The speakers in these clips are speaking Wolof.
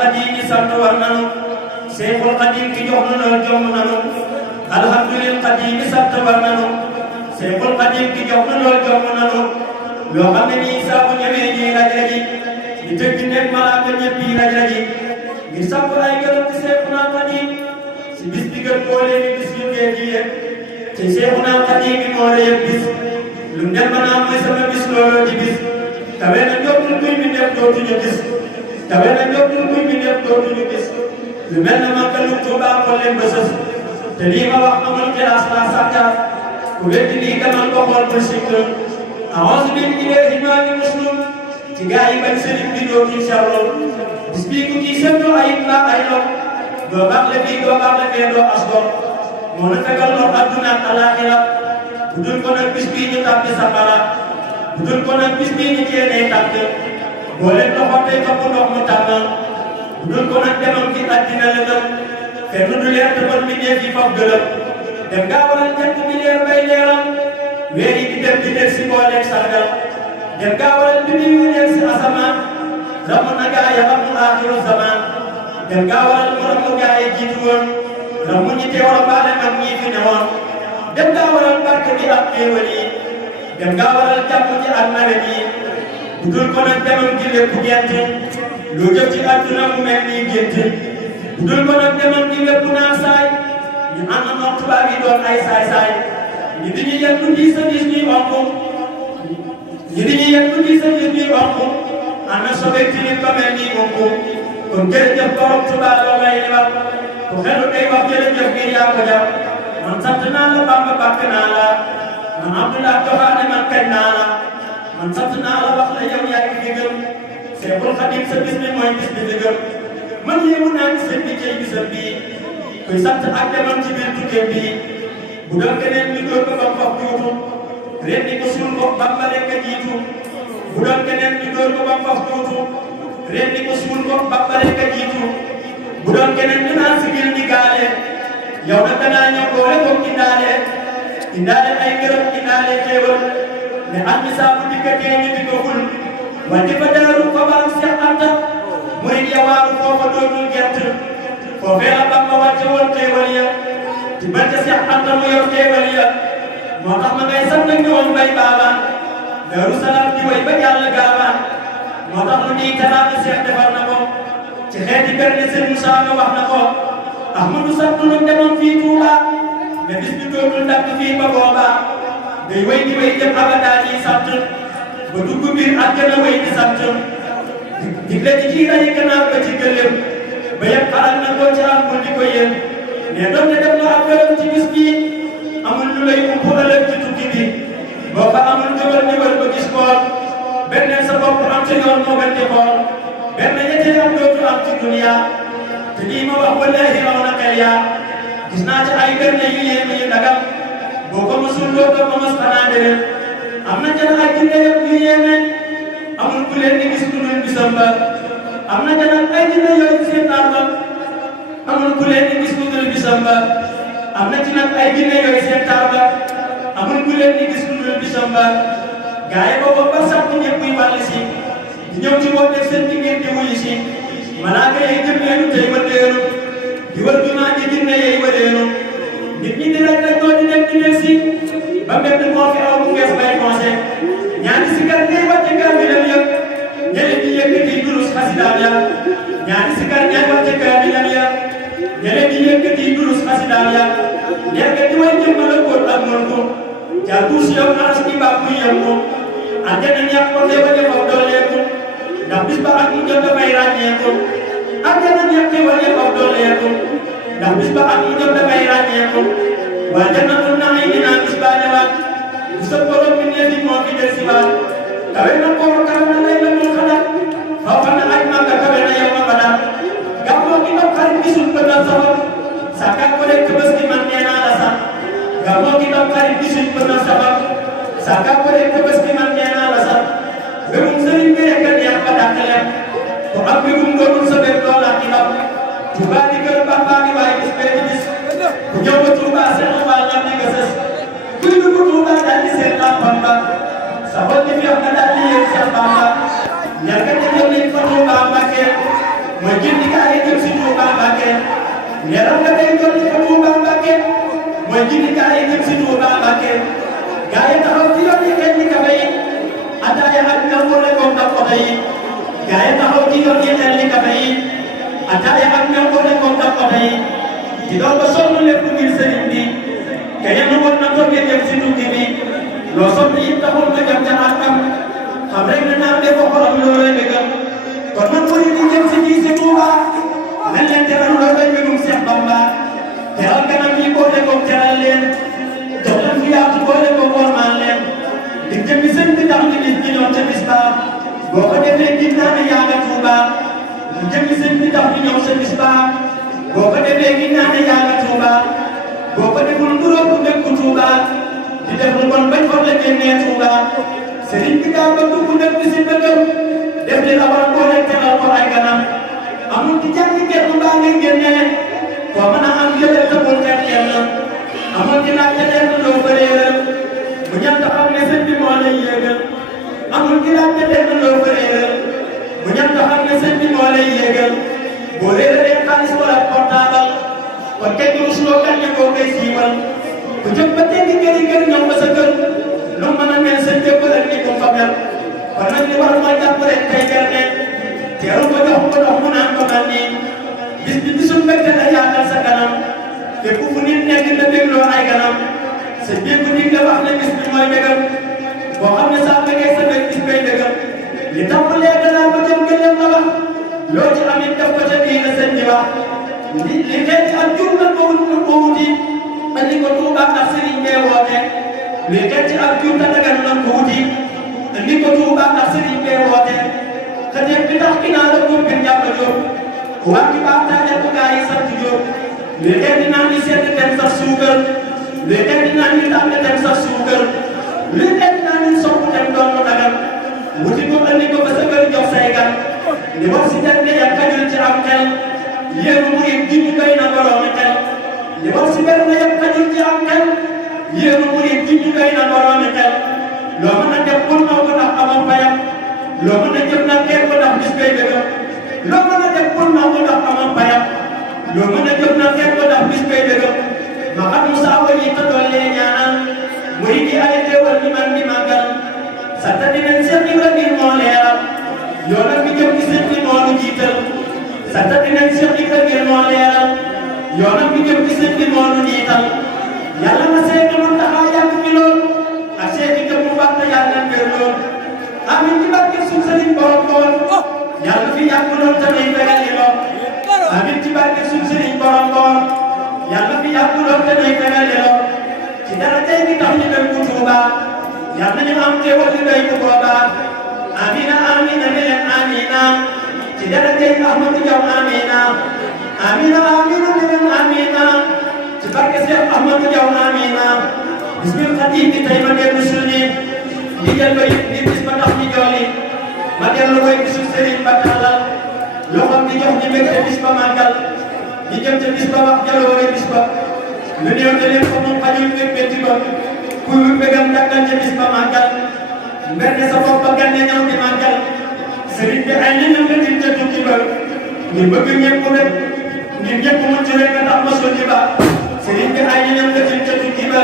Xadim sant war nanu Seexul Xadim ki jox nu lool jomb nanu alhamdulil Xadim sant war nanu Seexul Xadim ki jox nu lool jomb nanu loo xam ne nii saa bu ñëwee ñuy rajo di tëj di nekk malaaka ñëpp yi rajo ngir sàpp ay gërëm ci Seexuna Xadim si bis bi gën boo leen bis yu ngeen ji yëpp te Seexuna Xadim bi moo la yëpp bis lu mu dem ba naan mooy sama bis looloo di bis kawe na njottul kuy mi nekk dootuñu gis kawe na njottul kuy mi nekk dootuñu gis lu mel ne màggalu Tuubaa ko leen ba sës te lii ma wax amul classe la sàkkaat ku weddi lii demal ko xool ba sikk a'uuzu billahi minash muslim ci gaa yi bañ sëriñ bi doo ci sarloo bis bii ku ci sëndu ayib la ay lor doo baax la fii doo baax la fee doo as gor moo na fegal lor adduna ak alaaxira bu dul ko nag bis bii ñu tàbbi safara bu dul ko nag bis bii ñu ceenee tàbbi boo leen loxo tey topp ndox mu tàngal bu dul ko nag demam ci àddina la gëm fenn du leer te bon mi dee fi faf gëlëm dem ngaa waral jant bi leer bay leeral weer yi di dem di del si boo leen sargal dem ngaa waral bi yu leer si asamaan ramu na gaa ya ramu aaxiru zaman dem ngaa waral mu ramu gaa yi jiitu woon ramu ñi teewal baale mag ñi fi newoon dem ngaa waral barke bi ak xéewal yi dem ngaa waral jàmm ci ak nawet yi bu dul ko nag demam gi lépp gent lu jëf ci àdduna mu mel nii gént bu dul ko nag demam gi lépp naa saay ñu ànd ak tubaab yi doon ay saay-saay ñi di ñu yenn di sa gis ñuy onk ñi di ñu yenn di sa gis ñuy onk ana sobe ci nit ba mel nii onk kon jërëjëf borom tubaab loo lay wax ku xelu day wax jërëjëf ngir yaa ko jàpp man sant naa la Bamba bàkk naa la man Abdullah joxaane man kañ naa la man sant naa la wax la yow yaa ngi fi gëm Seexul Xadim sa bis bi mooy bis bi fi gëm man yéemu naa ci seen bi cey bisam bii kuy sant ak demal ci biir tukkeem bii bu doon keneen ñu dóor ko bam faf tuutu ren di ko suul ko Bamba rek a jiitu bu doon keneen ñu dóor ko bam faf tuutu ren di ko suul ko Bamba rek a jiitu bu doon keneen ñu naan sigil di gaale yow nag danaa ñëw boole ko indaale ay ngërëm indaale xéewal ne am ñi saa bu dikkatee ñu di ko ful wante fa daaru fa baam Seex Anta murid ya waaru foofa dootul gert foofee la Bamba wàcce woon xéewal ya ci bante Seex Anta mu yor xéewal ya moo tax ma ngay sant ñoom bay baabaan Daaru Salaam di way ba jàll gaabaan moo tax lu ñuy teraanga Seex defar na ko ci xeeti berne Sëñ Musaa nga wax na ko Ahmadu sant nu demoon fii Tuuba mais bis bi dootul dakk fii ba booba day way di way jëm abadaa yi sant ba dugg biir àjjana way di sant digle ci kii rayi gannaaw ba ci gëléem ba yëpp xaral na koo ci am di ko yéen mais doon na def na am gërëm ci bis bi amul lu lay ump ëllëg ci tukki bi boo fa amul jëwal ñëwal ba gis koor benn sa bopp am ci yoon moo gën di xool benn ñetti am dootul am ci dunia te lii ma wax wallaahi raw na xel yaa gis naa ci ay benn yu yéeme yu dagam boo ko mësul doo ko mos xanaa déwén am na jana ay jinne yëpp yu yéeme amul ku leen di gis ku dul bisam ba am na jana ay jinne yooyu seen tàmbal amul ku leen di gis ku dul bisam ba am na ci nag ay jinne yooyu seen tàmbal amul ku leen di gis ku dul bisam ba gaa yi boobu ba sax ñëpp yi wàll si di ñëw ci moom def seen diggante di wuyu si malaaka yi jëm leenu tey wëndeelu di wër jumaa ji jinne yey wëreelu nit ñi di rek ñoo di dem di leen si ba mbedd moo fi aw mu ngees bay conseil ñaari si kar ngay wàcce kaamilam ya ñeneen di yëkkati durus xasidaam ya ñaari si kar ñay wàcce kaamilam ya ñeneen di yëkkati durus xasidaam ya leer nga di way jëmmal ak góor ak mën ko jaar tuus yow aras di baax muy yem ko àjjana ñàkk ko xéewale foofu dooleeku ndax bis ba ak mu jot dafay ràññeeku àjjana ñàkk xéewale foofu dooleeku ndax bis ba ak mu jot dafay ràññeeku waa jannatul na'iim dinaa bis baa newaat bu sa borom bi ne fi moo fi del si waat kawe na koor kawe na laylatul qadar faw xam ne aj Makka kawe na yow ma badar gàmmoo gi tam xarit gisul ko dal safar sàkkaat ko rek bés gi man nee naa la sax gàmmoo gi tam xarit gisul ko dal safar sàkkaat ko rek bés gi man nee naa la sax wérum sëriñ bi rek a neex ba dàqaleem ko am wérum doonul sa bépp lool ak ibam Tuubaa di kër Bamba di waaye gis bee di gis ku ñëw ba Tuubaa seen xabaar lam di nga sës kuy dugg Tuubaa daal di seen lampam ba sa xol di feex nga daal di yéeg Seex Bamba ñàkk a jëndal nañ fa Tuubaa Mbàkke mooy gindi gaa yi jëm si Touba Mbacké leeral nga tey jot ci Touba Mbacké mooy gindi gaa yi jëm si Touba Mbacké gaa yi taxaw ci yoon yi xeet ñi kafe yi ataaya ak ñoom boole koog ndax oto yi gaa yi taxaw ci yoon yi xeet ñi kafe yi ataaya ak ñoom boole koog ndax oto yi di doon ba sonn lépp ngir sëriñ bi keneen woon na ko jëm si tukki bi loo sonn yi taxul nga jëm ca àkkam xam rek ne naan de ko xolam looloo dëggal kon man mooy di jëm si ji si Touba nañ leen teral looloo mbégum Cheikh Bamba teral kanam yi boole koog teral leen jox leen fi yaatu boole koog wormaal leen di jëmmi sëñ bi tax ñu nit ñi doon ca bis ba boo ko defee gis naa ne yaa nga Touba di jëmmi sëñ bi tax ñu ñëw sa bis ba boo ko defee gis naa ne yaa nga Touba boo ko deful nduróo bu nekk Touba di def lu bon bañ fa la génnee Touba sëriñ bi daa bëgg ku nekk si dëkkam def di la war a boole teral ko ay ganam amul ci jàng kenn mbaa ngay génnee koo mën a am yële tëbul kenn kenn amul ci laaj lenn loo bëreeral bu ñett xam ne sëñ bi moo lay yéegal amul ci laaj lenn loo bëreeral bu ñett xam ne sëñ bi moo lay yéegal boo réeralee xaalis wala portable kon kenn du rusloo kan ne koo koy siiwal bu jëm ba teggi këri kër ñëw ba sa kër lu mën a mel seen jëppalal ni ko fa mel kon nag li war mooy jàpp rek tey gerte teeru ko jox ko dox mu naan ko mel nii bis bi bisul mbégte la yaatal sa kanam fépp fu nit nekk na dégloo ay ganam sa jéeg nit nga wax ne bis bi mooy bégam boo xam ne saa bëggee sa bég bis bay bégam li tàmbalee gannaaw ba jëm gëlëm la wax loo ci amit def ko ca biir la sëñ bi wax li xeet ci ak jur la ko wuti andi ko Touba ndax sëriñ bee woote li xeet ci ak jur ta dagan na ko wuti andi ko Touba ndax sëriñ bee woote xëteet bi tax dinaa la góob bi njàpp jóob wax ci baax taajal ko gaa yi sant jóob li xeet di naan ni sedd dem sax suukar li xeet di naan ni tànn dem sax suukar li xeet di naan ni sopp dem doon mu dagan wuti ko andi ko ba sa kër jox say gan li wax si jàng ya kajul ci am xel yéen mu it ji ñu doy na boroomi xel li wax si benn yëpp kajul ci am xel yéen mu it ji ñu doy na boroomi xel loo mën a def pour naw ko ndax amoo payam loo mën a jëf nag kenn ko ndax bis bay dëgëm loo mën a def pour naw ko ndax amoo payam loo mën a jëf nag kenn ko ndax bis bay dëgëm ma xam Moussa ko yi te doon lee ñaanal muy di ay teewal ni man di màggal sant dinañ Cheikh Ibrahima moo leeral yoonam bi jëm ci sëñ bi moo nu jiital sant dinañ Cheikh Ibrahima moo leeral yoonam bi jëm ci sëñ bi moo nu jiital yàlla na seeti mu taxaw yàgg fi lool ak seeti jëm mu baax te yàlla na mbir lool amiin ci barke suuf sëriñ borom bool yàlla fi yàgg lool te nay fegal li lool amiin ci barke suuf sëriñ borom bool yàlla fi yàgg lool te nay fegal li lool ci dara tey gi tax ñu dem ku Tuuba yàlla nañu am teewal li doy bu boobaa amina amina ne leen amina ci dara tey Ahmadou Diaw amina amina amina ne leen amina ci barke Cheikh Ahmadou Diaw amina bismil xadim bi tey ma dellu sunni di jël ba yëpp di bis ba tax ñu jooli ma dellu koy bisu Serigne ba tàllal loxoom di jox ñi mbégte bis ba màggal di jëm ca bis ba wax jaloore bis ba lu néew te leen ko moom xajul mbég bétti ba kuy wut bégam dàggal ca bis ba màggal mberde sa bopp ba gànne ñëw di màggal Serigne bi ay nañam nga tim ca tukki ba ngir bëgg ñëpp rek ngir ñëpp mucc rek nga tax mosul di ba Serigne bi ay nañam nga tim ca tukki ba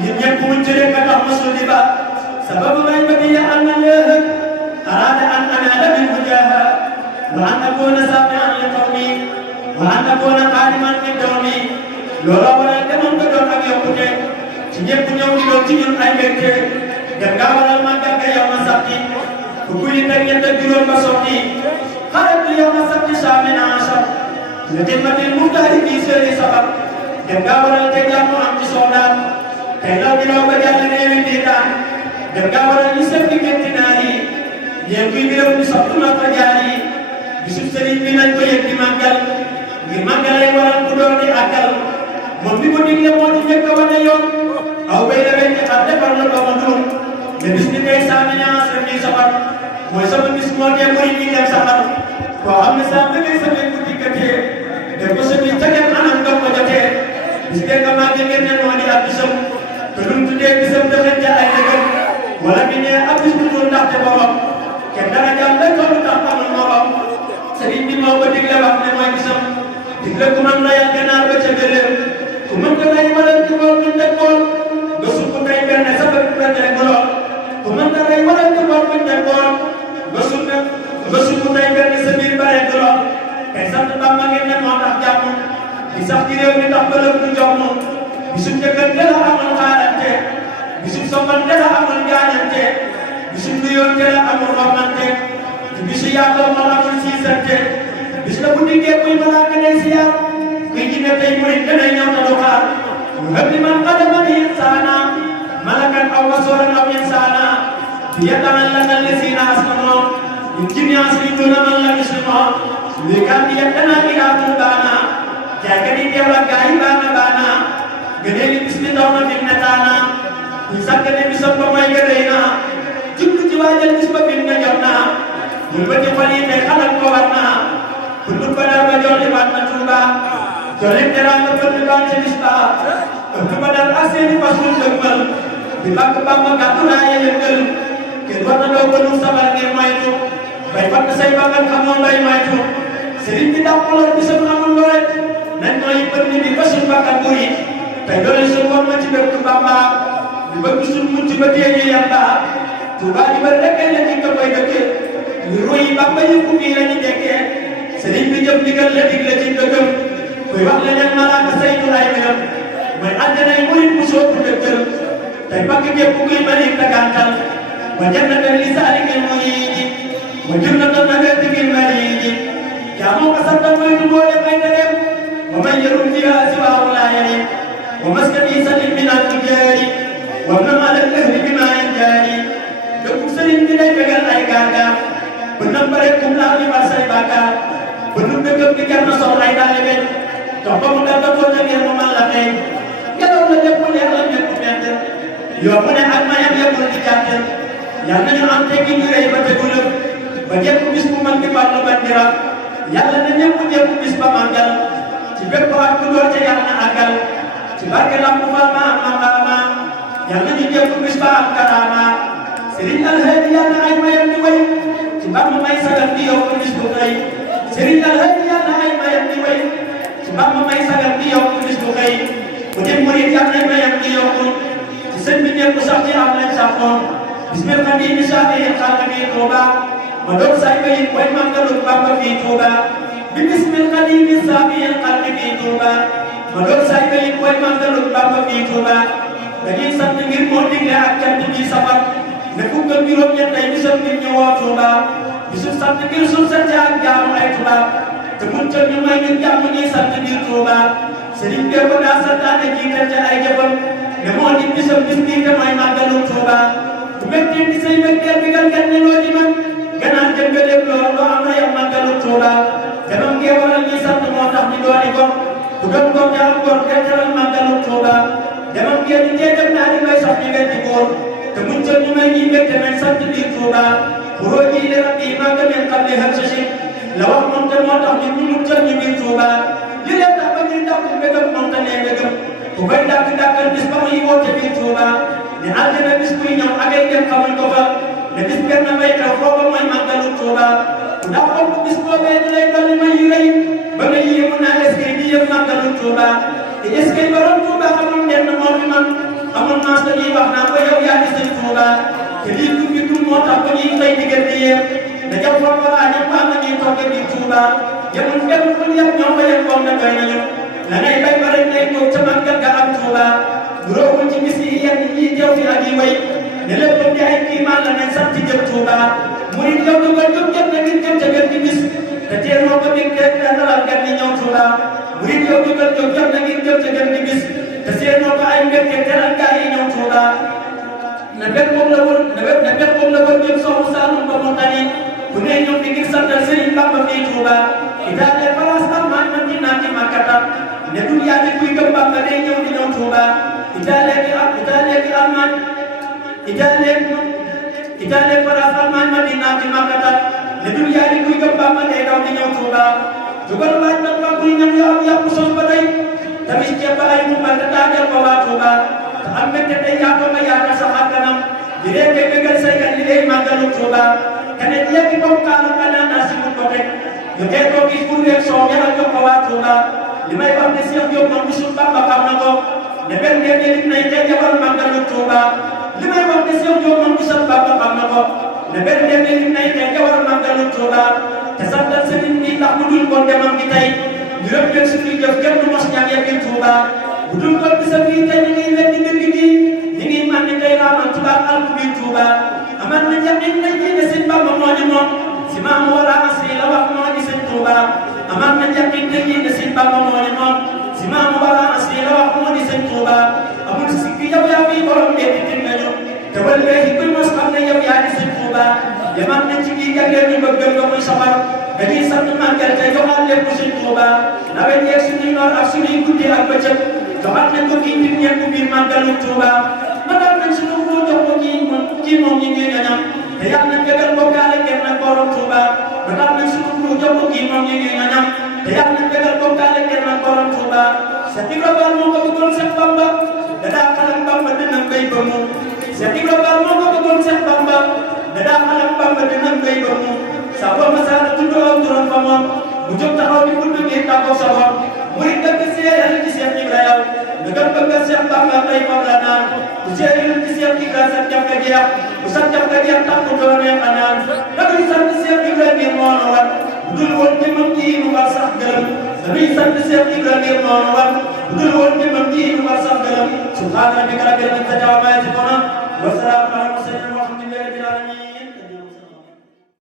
ngir ñëpp mucc rek nga tax mosul di ba sababu may bëgg ya an na lëhëg araada an anaala min hujaha wa an akuna sami'an li qawmi wa an akuna qaadiman fi dawmi looloo waral demoon nga doon ak yokkute ci ñëpp ñëw di doon ci ñun ay mbégte dem nga waral màggal ga yow na sabti fukk yi teg ñett ak juróom ba sotti xaret bi yow na sabti saamina asar le xidmatil muxtaari fii seeni safar dem nga waral te jàmm am ci soodaan tey law di law ba jàll réewi diitaan dem nga waral ñu seet di gétti naar yi ñeew kuy biréw di soxtu na fa jaar yi bisub sëriñ bi nañ ko yëg di màggal ngir màggalay waral ku doon di àggal moom bi ko digle moo ci njëkk a wane yoon aw bay la weñ xar defar la ba ma doon mais bis ni tey saa meññaa askan ñuy safar mooy sama bis moo tee muy ñuy dem safar koo xam ne saa bëggee sa mbéy bu dikkatee def ko sa bis ca ngeen anam nga ko jotee bis bee nga màgg ngeen ne moo di ab bisam te lu mu tuddee bisam dafay ja ay dëgëm wala bi ne ab bis bu dul ndaxte borom kenn dara jàll lay tollu tax amul morom sëriñ bi moo ko digle wax ne mooy bisam digle ku man rayal ganaar ba ca gëléem ku mën ko rey walal ci bool buñ teg bool nga sukk tey benn sa bëgg ba tey golool ku mën ko rey walal ci bool buñ teg bool nga sukk tey benn sa biir bare golool tey sant Bamba ngeen ne moo tax jàmm di sax ci réew mi tax ba lëf du jox moom bisum jëkkante la amul xaarante bisum soppante la amul gaañante bisum nuyoonte la amul romante bisu yàlla moo amul siisante bis la bu dikkee kuy malaaka day siyaar kuy jinne tey murit danay ñëw ta du xaar mu hëb li man xadamani insaana malakan aw wasooran aw insaana yataman lana lesina aslamoo ñun jiniyaas li duna man la muslimoo li kan di yatana ilaa tuubaana jaaykat yi teew la gaa yi baana gënee li bis bi ndaw na fi netaana ñu sàkk ne bisam ba mooy gërëy na jublu ci waajal bis ba fi na jot na ñu bëgg xol yi tey xalaat ko war naa pour lu ba dal ba jolli waat na Tuuba jolli teraanga bëgg baan ci bis ba ëpp ba dal ak seeni fas lu dëgmal di bàkk Bamba gàttu naa ya yëngal kenn war na doo gënu sabar ngeen moytu bay fàtt say bakkan xamoo bay moytu sëriñ bi dàq lor bisam amul lore nañ nooy bët ni bi ba suñ bakkan buri tey doole suñ woon ma ci dëkk Bamba di bëgg suñ mucc ba téye yàlla Tuuba di ba dëkkee la ci ko koy dëkkee ñu roy Bamba yëpp fii la ñu dekkee sëriñ bi jëf digal la digle ci dëggam kuy wax leneen malaaka saytu ay mbiram mooy àjjanay murit bu soobu dëggal tey bakk képp kuy malik dagantal wa jannatan li saalikil muriidi wa jannatan nagatigil mariidi jaamoo ko sant mooy du moo def ay tereem wa man yarum fiha siwaahu laa yarim wa maskani salim min al tujaari wa nam alal ahli bi maa yanjaari dëkku sëriñ bi day fegal ay gaagaar ba nambare kum laa li war say bàkkaar ba nu dëggam di jar na sol ay daale benn jox ba mu dal ba toog na ngir mu man la xëy ngelaw la lépp leer la ñëpp mett yoo mu ne ak mayam yëppul di gàttal yal nañu am teggi ñu rëy ba tegu lëpp ba jekku bis bu mag bi fàllu bandira yàlla na ñëpp jekku bis ba màggal ci bépp ak ku door ca yàlla na àggal ci barke lampu fa ma maqaama yal nañu jekku bis ba am karaama Sëriñ Alhaaji yàlla ay mayam di way ci Bamba may sagal di yow bis bu xëy Sëriñ Alhaaji yàlla ay mayam di way ci Bamba may sagal di yow bis bu xëy ku dem murit yàlla ay mayam di yokku ci sëñ bi ñëpp sax ci am lañ saxoon bismil xadiimi saafiil xalqi bi Tuuba ma doon say bayit way màggalu Bamba fii Tuuba bi bismil xadiimi saafiil xalqi bi Tuuba ma doon say bayit way màggalu Bamba fii Tuuba dañuy sant ngir moo digle ak cant bi safar ne fukk ak juróom ñett ay bisam ngir ñu woo Tuuba bisu sant ngir suñ sant ak jaamu ay tubaab te muccal ñu may ñu jàmm ñuy sant ngir Tuuba sëriñ bi ko daa santaane jiital ca ay jëfam ne moo di bisam bis bii te mooy màggalu Tuuba bu mettee di say metteel bi gan ne loo ji man gannaaw jëm nga lépp loo am na yam màggalu Tuuba te moom ngee waral ñuy sant moo tax ñu dooni ko ku doon góor ja am góor gàccaral màggalu Tuuba te moom ngee ñu tee dem naa di may sax ñu wetti góor te muñ ca ñu may ñuy mbégte nañ sant biir Tuuba xuroo ji li rabbi maa nga mel xam ne xel sa si la wax moom te moo tax ñu muñ ca ñu biir Tuuba li leen tax ba ñuy dàkku mbégam moom te nee mbégam ku koy dàkkal bis ba muy woote biir Tuuba ne àddina bis buy ñëw ak ay dem xamuñ ko fa ne bis benn may xew foofa mooy màggalu Tuuba ndax foog bis boobee ñu lay dolli may yu rëy ba nga yéemu naa est-ce que di yëg màggalu Tuuba te est-ce que borom Tuuba amul nenn moo fi man amul maas la ñuy wax naa ko yow yaa ngi sëñ Tuuba te lii du fi dul moo tax ba ñuy xëy diggante yéen da jam fa wala ñëpp am na ñuy togge biir Tuuba yemul fenn fu yem ñoo ko yem koom na doy nañu la ngay bay ba rek ngay toog ca màggal ga am Tuuba buroowul ci bis yi yenn yi teew fi ak yi way ne lépp di ay kiimaan la nañ sant jëm Tuuba murid yow du ko jóg jëm na ngir jëm ca gën gi bis te teeroo ko ngir teel a dalal gan ñi ñëw Tuuba murid yow du ko jóg jëm na ngir jëm ca gën gi bis te seenoo ko ay mbégte teral gaa yi ñëw Tuuba na bépp moom la woon na bépp moom la woon jëm soowu Saalum ba mu tani ku ne ñëw fi ngir santal Sëriñ Bamba fii Tuuba itaale France Allemagne man dinaa ci Makkata ne dunya bi kuy gëm Bamba day ñëw di ñëw Tuuba itaale ki Allemagne itaale France Allemagne man dinaa ci Makkata ne dunya bi kuy gëm Bamba day daw di ñëw Tuuba jugal waaj man ba kuy ñam yow yàpp sos ba tey tamit ceeb ba ay mu mbal te taajal ko waa Tuuba te am mbégte tey yaa ko nga yaata sa xar kanam di leen koy bégal say gan li lay màggalu Tuuba keneen yeggi comme kaanu ananas si mun ko teg ñu xeetoo gi pour rek soo ñaral jox ko waa Touba li may wax ne Cheikh Diop moom bisu Bamba xam na ko ne benn ngeen nit nay tey jabal màggalu Touba li may wax ne Cheikh Diop moom bisu Bamba xam na ko ne benn ngeen nit nay tey jabal màggalu Touba te santal sëriñ bi ndax bu dul kon demam gi tey ñu rëb leen suñuy jëf kenn du mos ñaan yegg Touba bu dul kon bisa fii tey ñu ngi weddi dëgg gi ñu ngi man ni tey raamal Touba alku bi Touba aman na njaqin nañ ci ne sëñ Bamba moo ñu moom si maamu wala asri la wax moo di sëñ Touba aman na njaqin nañ ci ne sëñ Bamba moo ñu moom si maamu wala asri la wax moo di sëñ Touba amul sikki yow yaa fi borom beeti tin nañu te wallahi kuy mos xam ne yow yaa di sëñ Touba yaman nañ ci kii jagleel ñu bëgg nga muy safar dañuy sant màggal te joxal lépp sëñ Touba nawet yeeg suñuy noor ak suñuy guddi ak bëccëg joxal nañ ko kii nit ñepp biir màggalu Touba ma dal nañ suñu ko jox ko kii moom ñi ñuy ñañam te yàlla nañ fegal bokkaale kenn ak borom Touba ma dal nañ suñu ko jox ko kii moom ñi ñuy ñañam te yàlla nañ fegal bokkaale kenn ak borom Touba Cheikh Ibra Fall moo ko bëggoon Cheikh Bamba dadaa xalam Bamba dina mbay ba mu Cheikh Ibra Fall moo ko bëggoon Cheikh Bamba dadaa xalam Bamba dina mbay ba mu sa boo ma saana tuddoo aw turam fa moom mu jóg taxaw di gudd ngir tàggoo sa bopp muy dëgg seeyal ci Cheikh Ibra yow nga gëm bëgg Cheikh Bamba tey moom la naan ku seeyal ci Cheikh Ibra sa jaf ka jeex ku sa jaf ka jeex tax ku doonee xanaan dañuy sant Cheikh Ibra ngir moo nu war bu dul woon jëmam ji nu war sax gërëm dañuy sant Cheikh Ibra ngir moo nu war bu dul woon jëmam ji nu war sax gërëm subhaana rabbika rabbil izzati ammaa yasifuun wa salaamun alal mursaliin